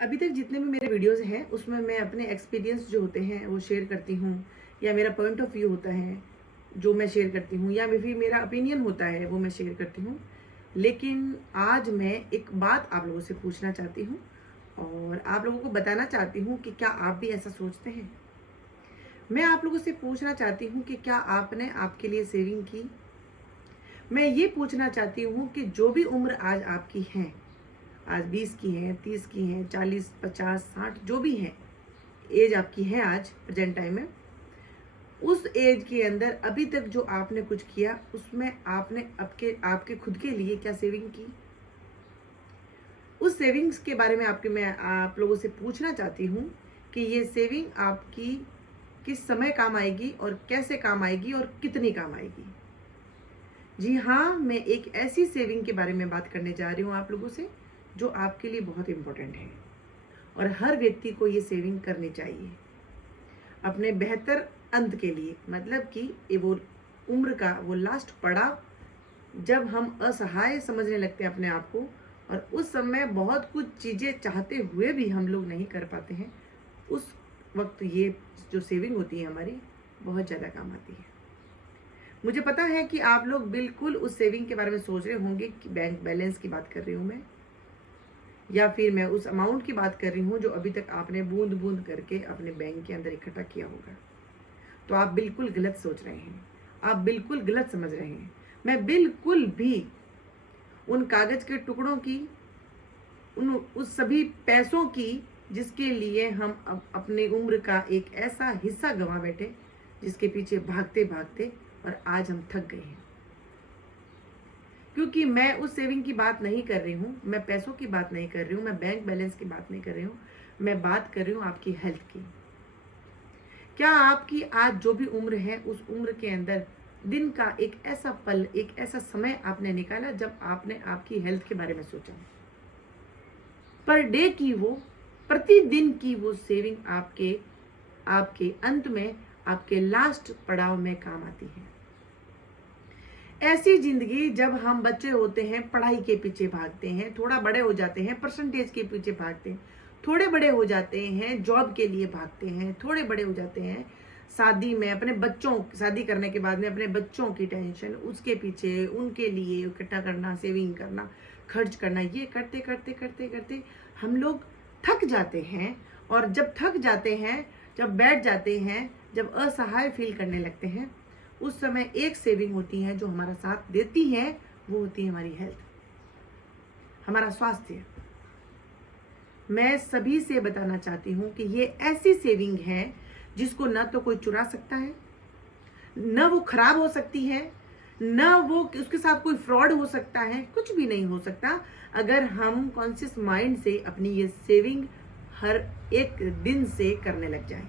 अभी तक जितने भी मेरे वीडियोस हैं उसमें मैं अपने एक्सपीरियंस जो होते हैं वो शेयर करती हूँ, या मेरा पॉइंट ऑफ व्यू होता है जो मैं शेयर करती हूँ, या फिर मेरा ओपिनियन होता है वो मैं शेयर करती हूँ। लेकिन आज मैं एक बात आप लोगों से पूछना चाहती हूँ और आप लोगों को बताना चाहती हूँ कि क्या आप भी ऐसा सोचते हैं। मैं आप लोगों से पूछना चाहती हूँ कि क्या आपने आपके लिए सेविंग की। मैं ये पूछना चाहती हूँ कि जो भी उम्र आज आपकी है, आज 20 की है, 30 की है, 40, 50, 60 जो भी है एज आपकी है आज प्रेजेंट टाइम में, उस एज के अंदर अभी तक जो आपने कुछ किया उसमें आपने आपके खुद के लिए क्या सेविंग की। उस सेविंग्स के बारे में मैं आप लोगों से पूछना चाहती हूँ कि ये सेविंग आपकी किस समय काम आएगी और कैसे काम आएगी और कितनी काम आएगी। जी हाँ, मैं एक ऐसी सेविंग के बारे में बात करने जा रही हूँ आप लोगों से जो आपके लिए बहुत इम्पोर्टेंट है और हर व्यक्ति को ये सेविंग करनी चाहिए अपने बेहतर अंत के लिए। मतलब कि ये वो उम्र का वो लास्ट पड़ाव जब हम असहाय समझने लगते हैं अपने आप को, और उस समय बहुत कुछ चीज़ें चाहते हुए भी हम लोग नहीं कर पाते हैं, उस वक्त ये जो सेविंग होती है हमारी बहुत ज़्यादा काम आती है। मुझे पता है कि आप लोग बिल्कुल उस सेविंग के बारे में सोच रहे होंगे कि बैंक बैलेंस की बात कर रही हूँ मैं, या फिर मैं उस अमाउंट की बात कर रही हूँ जो अभी तक आपने बूंद बूंद करके अपने बैंक के अंदर इकट्ठा किया होगा। तो आप बिल्कुल गलत सोच रहे हैं, आप बिल्कुल गलत समझ रहे हैं। मैं बिल्कुल भी उन कागज के टुकड़ों की, उस सभी पैसों की जिसके लिए हम अपनी उम्र का एक ऐसा हिस्सा गंवा बैठे, जिसके पीछे भागते भागते और आज हम थक गए हैं। क्योंकि मैं उस सेविंग की बात नहीं कर रही हूँ, मैं पैसों की बात नहीं कर रही हूँ, मैं बैंक बैलेंस की बात नहीं कर रही हूँ, मैं बात कर रही हूँ आपकी हेल्थ की। क्या आपकी आज जो भी उम्र है उस उम्र के अंदर दिन का एक ऐसा पल, एक ऐसा समय आपने निकाला जब आपने आपकी हेल्थ के बारे में सोचा। पर डे की वो, प्रतिदिन की वो सेविंग आपके आपके अंत में, आपके लास्ट पड़ाव में काम आती है। ऐसी जिंदगी जब हम बच्चे होते हैं पढ़ाई के पीछे भागते हैं, थोड़ा बड़े हो जाते हैं परसेंटेज के पीछे भागते हैं, थोड़े बड़े हो जाते हैं जॉब के लिए भागते हैं, थोड़े बड़े हो जाते हैं शादी में, अपने बच्चों शादी करने के बाद में अपने बच्चों की टेंशन, उसके पीछे उनके लिए इकट्ठा करना, सेविंग करना, खर्च करना, ये करते करते करते करते हम लोग थक जाते हैं। और जब थक जाते हैं, जब बैठ जाते हैं, जब असहाय फील करने लगते हैं, उस समय एक सेविंग होती है जो हमारा साथ देती है, वो होती है हमारी हेल्थ, हमारा स्वास्थ्य। मैं सभी से बताना चाहती हूँ कि ये ऐसी सेविंग है जिसको ना तो कोई चुरा सकता है, ना वो खराब हो सकती है, ना वो उसके साथ कोई फ्रॉड हो सकता है, कुछ भी नहीं हो सकता अगर हम कॉन्शियस माइंड से अपनी ये सेविंग हर एक दिन से करने लग जाए।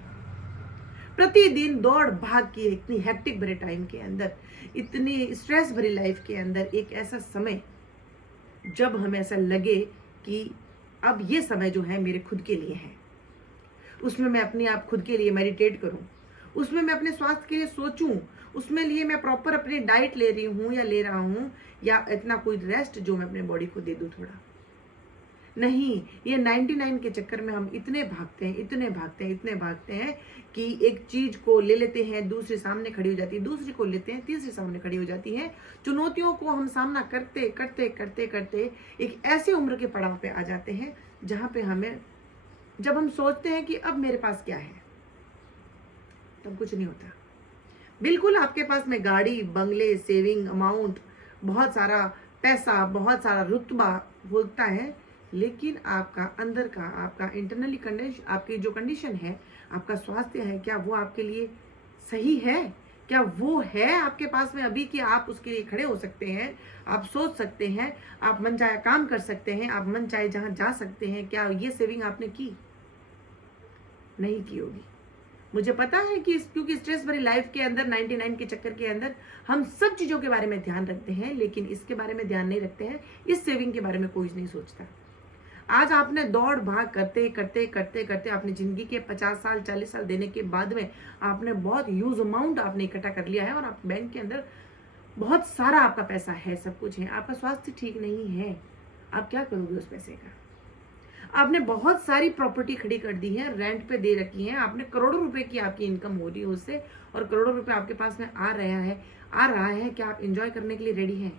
प्रतिदिन दौड़ भाग की इतनी हेक्टिक भरे टाइम के अंदर, इतनी स्ट्रेस भरी लाइफ के अंदर एक ऐसा समय जब हमें ऐसा लगे कि अब ये समय जो है मेरे खुद के लिए है, उसमें मैं अपने आप खुद के लिए मेडिटेट करूं, उसमें मैं अपने स्वास्थ्य के लिए सोचूं, उसमें लिए मैं प्रॉपर अपनी डाइट ले रही हूं या ले रहा हूं, या इतना कोई रेस्ट जो मैं अपने बॉडी को दे दूं थोड़ा। नहीं, ये 99 के चक्कर में हम इतने भागते हैं, इतने भागते हैं, इतने भागते हैं कि एक चीज को ले लेते हैं, दूसरी सामने खड़ी हो जाती है, दूसरी को लेते हैं, तीसरी सामने खड़ी हो जाती है। चुनौतियों को हम सामना करते करते करते करते एक ऐसी उम्र के पड़ाव पे आ जाते हैं जहां पे हमें, जब हम सोचते हैं कि अब मेरे पास क्या है, तब कुछ नहीं होता। बिल्कुल आपके पास में गाड़ी, बंगले, सेविंग अमाउंट, बहुत सारा पैसा, बहुत सारा रुतबा होता है, लेकिन आपका अंदर का, आपका इंटरनली कंडीशन, आपकी जो कंडीशन है, आपका स्वास्थ्य है, क्या वो आपके लिए सही है? क्या वो है आपके पास में अभी कि आप उसके लिए खड़े हो सकते हैं, आप सोच सकते हैं, आप मन चाहे काम कर सकते हैं, आप मन चाहे जहां जा सकते हैं? क्या ये सेविंग आपने की? नहीं की होगी। मुझे पता है कि क्योंकि स्ट्रेस भरी लाइफ के अंदर 99 के चक्कर के अंदर हम सब चीजों के बारे में ध्यान रखते हैं, लेकिन इसके बारे में ध्यान नहीं रखते हैं, इस सेविंग के बारे में कोई नहीं सोचता। आज आपने दौड़ भाग करते करते करते करते अपनी जिंदगी के 50 साल 40 साल देने के बाद में आपने बहुत ह्यूज अमाउंट आपने इकट्ठा कर लिया है, और आप बैंक के अंदर बहुत सारा आपका पैसा है, सब कुछ है, आपका स्वास्थ्य ठीक नहीं है, आप क्या करोगे उस पैसे का? आपने बहुत सारी प्रॉपर्टी खड़ी कर दी है, रेंट पे दे रखी है, आपने करोड़ों रुपए की आपकी इनकम हो रही है उससे, और करोड़ों रुपए आपके पास में आ रहा है। क्या आप एंजॉय करने के लिए रेडी हैं?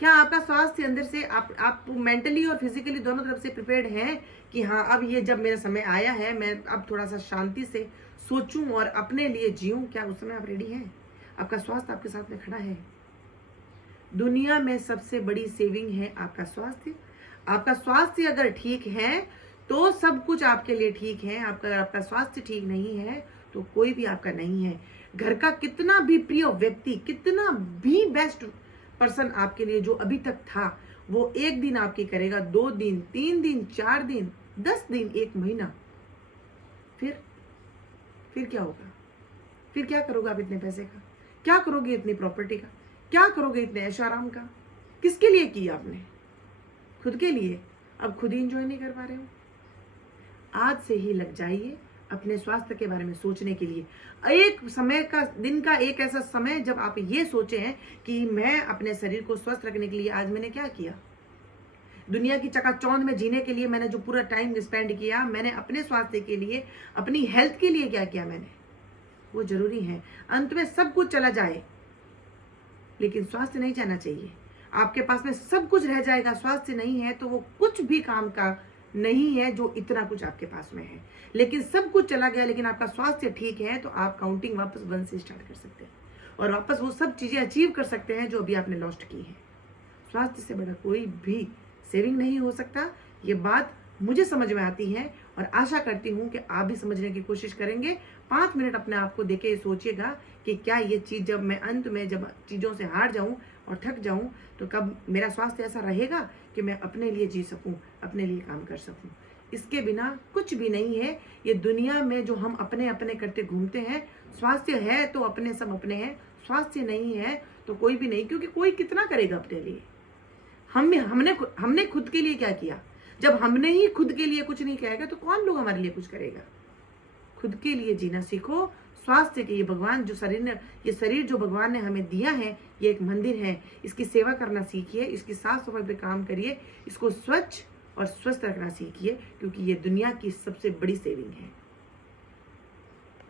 क्या आपका स्वास्थ्य अंदर से आप मेंटली और फिजिकली दोनों तरफ से प्रिपेयर्ड हैं कि हाँ, अब ये जब मेरा समय आया है, मैं अब थोड़ा सा शांति से सोचूं और अपने लिए जीऊं? क्या उस समय आप रेडी हैं? आपका स्वास्थ्य आपके साथ में खड़ा है? दुनिया में सबसे बड़ी सेविंग है आपका स्वास्थ्य। आपका स्वास्थ्य अगर ठीक है तो सब कुछ आपके लिए ठीक है। आपका स्वास्थ्य ठीक नहीं है तो कोई भी आपका नहीं है। घर का कितना भी प्रिय व्यक्ति, कितना भी बेस्ट पर्सन आपके लिए जो अभी तक था, वो एक दिन आपकी करेगा, 2 दिन, 3 दिन, 4 दिन, 10 दिन, 1 महीना, फिर क्या होगा? फिर क्या करोगे आप इतने पैसे का? क्या करोगे इतनी प्रॉपर्टी का? क्या करोगे इतने ऐश आराम का? किसके लिए किया आपने? खुद के लिए। अब खुद ही एंजॉय नहीं कर पा रहे हो। आज से ही लग जाइए अपने स्वास्थ्य के बारे में सोचने के लिए। एक समय का, दिन का एक ऐसा समय जब आप ये सोचे हैं कि मैं अपने शरीर को स्वस्थ रखने के लिए आज मैंने क्या किया। दुनिया की चकाचौंध में जीने के लिए मैंने जो पूरा टाइम स्पेंड किया, मैंने अपने स्वास्थ्य के लिए, अपनी हेल्थ के लिए क्या किया मैंने, वो जरूरी है। अंत में सब कुछ चला जाए लेकिन स्वास्थ्य नहीं जाना चाहिए। आपके पास में सब कुछ रह जाएगा, स्वास्थ्य नहीं है तो वो कुछ भी काम का नहीं है जो इतना कुछ आपके पास में है। लेकिन सब कुछ चला गया लेकिन आपका स्वास्थ्य ठीक है तो आप काउंटिंग वापस 1 से स्टार्ट कर सकते हैं और वापस वो सब चीजें अचीव कर सकते हैं जो अभी आपने लॉस्ट की है। स्वास्थ्य से बड़ा कोई भी सेविंग नहीं हो सकता। ये बात मुझे समझ में आती है और आशा करती हूँ कि आप भी समझने की कोशिश करेंगे। 5 मिनट अपने आप को देके सोचिएगा कि क्या ये चीज़ जब मैं अंत में जब चीज़ों से हार जाऊँ और थक जाऊँ तो कब मेरा स्वास्थ्य ऐसा रहेगा कि मैं अपने लिए जी सकूँ, अपने लिए काम कर सकूँ। इसके बिना कुछ भी नहीं है। ये दुनिया में जो हम अपने अपने करते घूमते हैं, स्वास्थ्य है तो अपने सब अपने हैं, स्वास्थ्य नहीं है तो कोई भी नहीं, क्योंकि कोई कितना करेगा अपने लिए। हमने खुद के लिए क्या किया? जब हमने ही खुद के लिए कुछ नहीं करेगा तो कौन लोग हमारे लिए कुछ करेगा? खुद के लिए जीना सीखो। स्वास्थ्य के ये शरीर जो भगवान ने हमें दिया है, ये एक मंदिर है। इसकी सेवा करना सीखिए, इसकी साफ सफाई पे काम करिए, इसको स्वच्छ और स्वस्थ रखना सीखिए, क्योंकि ये दुनिया की सबसे बड़ी सेविंग है।